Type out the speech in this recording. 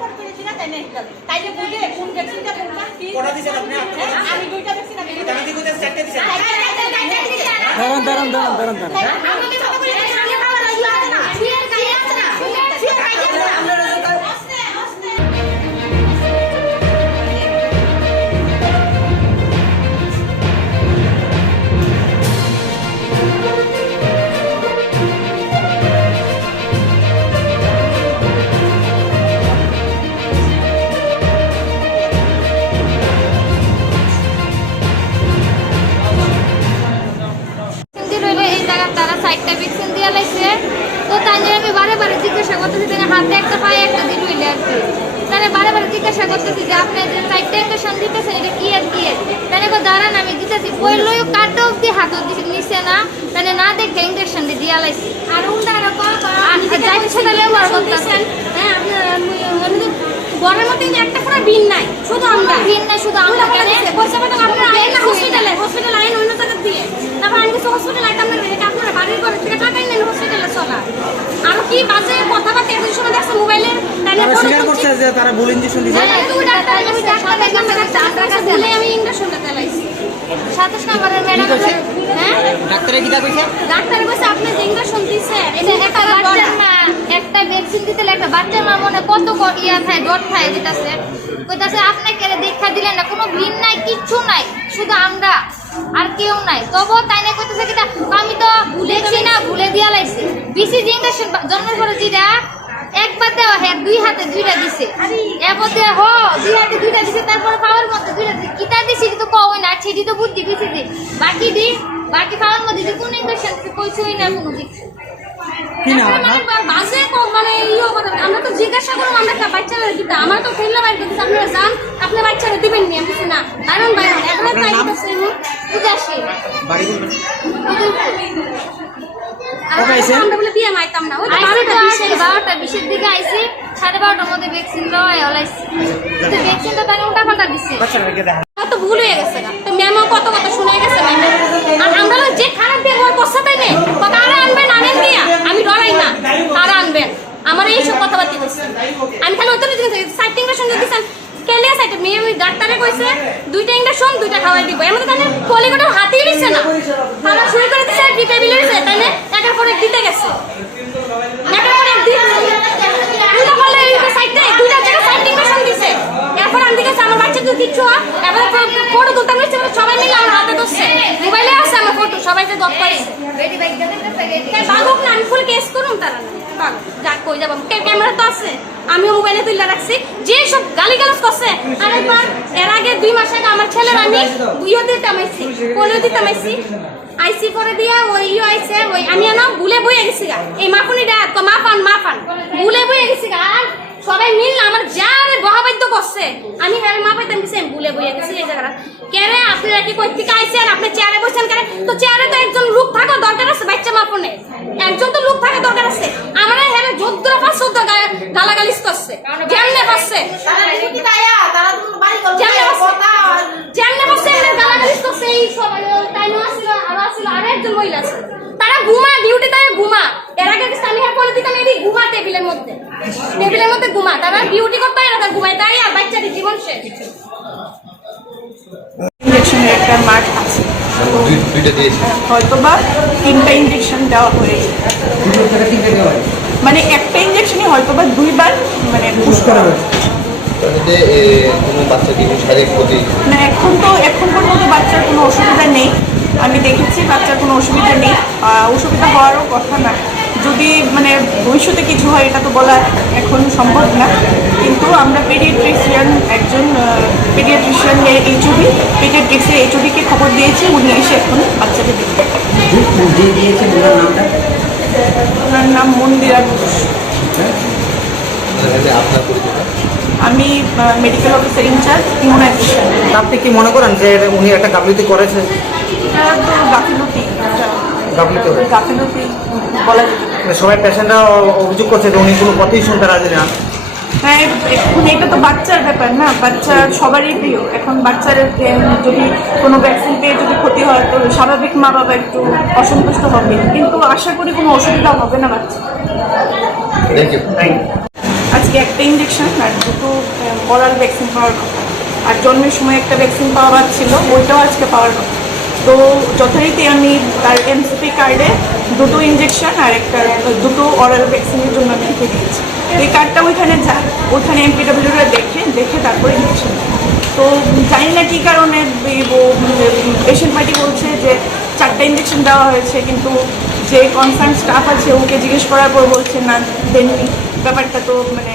ফট করে দিনা তাই না তাইলে বুঝে কোন ভ্যাকসিনটা কোনটা কি কোটা দিছেন আপনি আমি দুইটা ভ্যাকসিন আমি আমি কইতে চারটে দিছেন দাঁড়ান আমাদের কথা বলে সামনে পাওয়া লাগে না ফিয়ার গাই আছে না ফিয়ার গাই আছে না আমরা আস্তে আস্তে সাইডটা ভ্যাকসিন দিয়ে লাইছে তো তাই আমি বারে জিজ্ঞাসা করতেছি যে হাতে একটা পায়ে একটা দিন হইলে আর কি তাহলে বারে জিজ্ঞাসা করতেছি যে আপনি যে সাইডটা ইনজেকশন দিতেছেন এটা কি আর কি তাহলে দাঁড়ান আমি দিতেছি কইলই কাট অফ দি হাত অব্দি নিচে না তাহলে না দেখে ইনজেকশন দিয়ে লাইছে আর উল্টা এরকম যাচ্ছে তাহলে ওর করতেছেন হ্যাঁ আপনি গরের মধ্যে একটা পুরো বিন নাই শুধু আমরা ভিন না শুধু আমরা কেন পয়সা পাঠান আপনারা আইন না হসপিটাল আইন অন্য জায়গা দিয়ে তারপর আমি কিছু হসপিটাল আইতাম না এটা আপনারা বাড়ির ঘর থেকে টাকা নেন হসপিটালে চলা আর কি বাজে কথাবার্তা এত সময় দেখছে মোবাইলে তারা স্বীকার করছে যে তারা ভুল ইনজেকশন দিয়েছে আমি ইনজেকশনটা চালাইছি 27 নম্বরের ম্যাডাম হ্যাঁ ডাক্তারে কি কইছে ডাক্তার কইছে আপনি যে ইনজেকশন দিছে এটা একটা বাচ্চার মা একটা ভ্যাকসিন দিতে একটা বাচ্চার মা মনে কত ইয়া থাকে ডট খায় যেটাছে কইতাছে আপনি কেড়ে দেখা দিলেন না কোনো ভিন নাই কিচ্ছু নাই শুধু আমরা আর কেউ নাই তবু তাই না কইতাছে কিটা আমি তো ভুলেছি না ভুলে দিয়া লাইছি বিসিজি ইনজেকশন জন্মের পরে যেটা একবার দেওয়া হ্যাঁ দুই হাতে দুইটা দিছে এবারে হো দুই হাতে দুইটা দিছে তারপরে পাওয়ার মধ্যে দুইটা কিটা দিছি তো কই না ছেড়ি তো বুদ্ধি দিছি দি বাকি পাওয়ার মধ্যে যে কোন ইনজেকশন কইছই না কোনো কিছু কি না বাজে মানে ইও কথা আমরা তো জিজ্ঞাসা করব আমরা একটা বাচ্চারা দিতে আমার তো ফেললা বাইরে দিতে আপনারা যান আপনি বাচ্চারা দিবেন নি আমি না বাইরন এখন তাই দিতেছে উদাসী বাড়ি বলবেন আমরা বলে বিয়ে মাইতাম না ওই 12টা 20-এর দিকে আইছি 12:30টার মধ্যে ভ্যাকসিন লয় হলাইছি কিন্তু ভ্যাকসিনটা তাই উল্টা পাল্টা দিছে বাচ্চাদেরকে দেখা তো ভুল হয়ে গেছে না তো ম্যামও কত শুনে গেছে ম্যাম আর আমরা যে খারাপ ব্যবহার করছে তাই না তারা আনবেন আনেন দিয়া আমি ডরাই না তারা আনবেন আমার এই সব কথাবার্তা হয়েছে আমি খালি ওই তো সাইটিং ইনজেকশন দিয়েছেন কেলে সাইটে মেয়ে ওই ডাক্তারে কইছে দুইটা ইনজেকশন দুইটা খাওয়াই দিব এমন তো তাহলে কলিগটা হাতেই নিচ্ছে না তারা শুরু করে দিচ্ছে ডিপে বিলে দিচ্ছে তাহলে একের পরে দিতে গেছে একের পরে দুইটা বলে এই সাইটে দুইটা জায়গা সাইটিং ইনজেকশন দিছে এরপর আমি দিকে আমার বাচ্চা তো কিচ্ছু এবার ফটো তুলতে হচ্ছে সবাই মিলে আমার হাতে ধরছে মোবাইলে আছে আমার ফটো সবাই যে দপ পাইছে রেডি বাইক দিতে বাবুক না আমি ফুল কেস করুন তারা না যাক কই যাব ক্যামেরা তো আছে আমিও মোবাইলে তুলে রাখছি যে সব গালিগালাজ করছে আরেকবার এর আগে 2 মাস আগে আমার ছেলের আমি ইও দিতে মাইছি পোলিও দিতে মাইছি আইসি করে দিয়া ওই ইও আইছে ওই আমি না ভুলে বইয়ে গেছি গা এই মাফুনিটা তো মাফান ভুলে বইয়ে গেছি গা আর সবাই মিল আমার যারে বহাবাদ্য করছে আমি হ্যাঁ মা পাইতাম কিছু ভুলে বইয়ে গেছি এই জায়গাটা কেরে আপনারা কি কই থেকে আইছেন আপনি চেয়ারে বসেন কেন তো চেয়ারে তো একজন লোক থাকা দরকার আছে বাচ্চা মাপনে একজন তো লোক থাকা দরকার আছে আমরা হ্যাঁ যোদ্ধরা 500 গালাগালিস করছে যেমনে পাচ্ছে যেমনে পাচ্ছে গালাগালিস করছে এই সবাই তাই না ছিল আর একজন মহিলা আছে তারা ঘুমা ডিউটি তাই ঘুমা এর আগে আমি হ্যাঁ বলে দিতাম এই ঘুমা টেবিলের মধ্যে ঘুমা তারা ডিউটি করতে হয় না ঘুমায় তাই আর বাচ্চাদের জীবন শেষ ইনজেকশনের একটা মার্ক আছে হয়তোবা 3টা ইনজেকশন দেওয়া হয়েছে মানে একটা ইনজেকশনই হয়তোবা 2বার মানে পুশ করা হয়েছে না এখন পর্যন্ত বাচ্চার কোনো অসুবিধা নেই আমি দেখেছি বাচ্চার কোনো অসুবিধা নেই অসুবিধা হওয়ারও কথা না যদি মানে ভবিষ্যতে কিছু হয় এটা তো বলা এখন সম্ভব না কিন্তু আমরা একজন পেডিয়াট্রিশিয়ানের এইচওডি পেডিয়াট্রিক্সের এইচওডিকে খবর দিয়েছি উনি এসে এখন বাচ্চাকে দেখবেন ওনার নাম মন্দিরা ঘোষ আমি মেডিকেল অফিসার ইনচার্জ ইমিউনাইজেশন আপনি কি মনে করেন যে উনি একটা গাফিলতি করেছে তো গাফিলতি বলা যেতে সবাই পেশেন্টরা অভিযোগ করছে যে উনি কোনো কথাই শুনতে রাজি না হ্যাঁ এখন এটা তো বাচ্চার ব্যাপার না বাচ্চার সবারই প্রিয় এখন বাচ্চার যদি কোনো ভ্যাকসিন পেয়ে যদি ক্ষতি হয় তো স্বাভাবিক মা বাবা একটু অসন্তুষ্ট হবে কিন্তু আশা করি কোনো অসুবিধা হবে না বাচ্চা আচ্ছা আজকে একটা ইঞ্জেকশন আর দুটো অরাল ভ্যাকসিন পাওয়ার কথা, আর জন্মের সময় একটা ভ্যাকসিন পাওয়ার ছিল, ওইটাও আজকে পাওয়ার কথা। তো যথারীতি আমি তার এমসিপি কার্ডে দুটো ইঞ্জেকশন আর দুটো অরাল ভ্যাকসিনের জন্য আমি লিখে দিয়েছি। এই কার্ডটা ওইখানে যায়, ওইখানে এমপিডব্লিউরা দেখে তারপরে ইঞ্জেকশন। তো জানি না কী কারণে পেশেন্ট পার্টি বলছে যে 4টা ইঞ্জেকশন দেওয়া হয়েছে, কিন্তু যে কনসার্ন স্টাফ আছে ওকে জিজ্ঞেস করার পর বলছে না দেননি। ব্যাপারটা তো মানে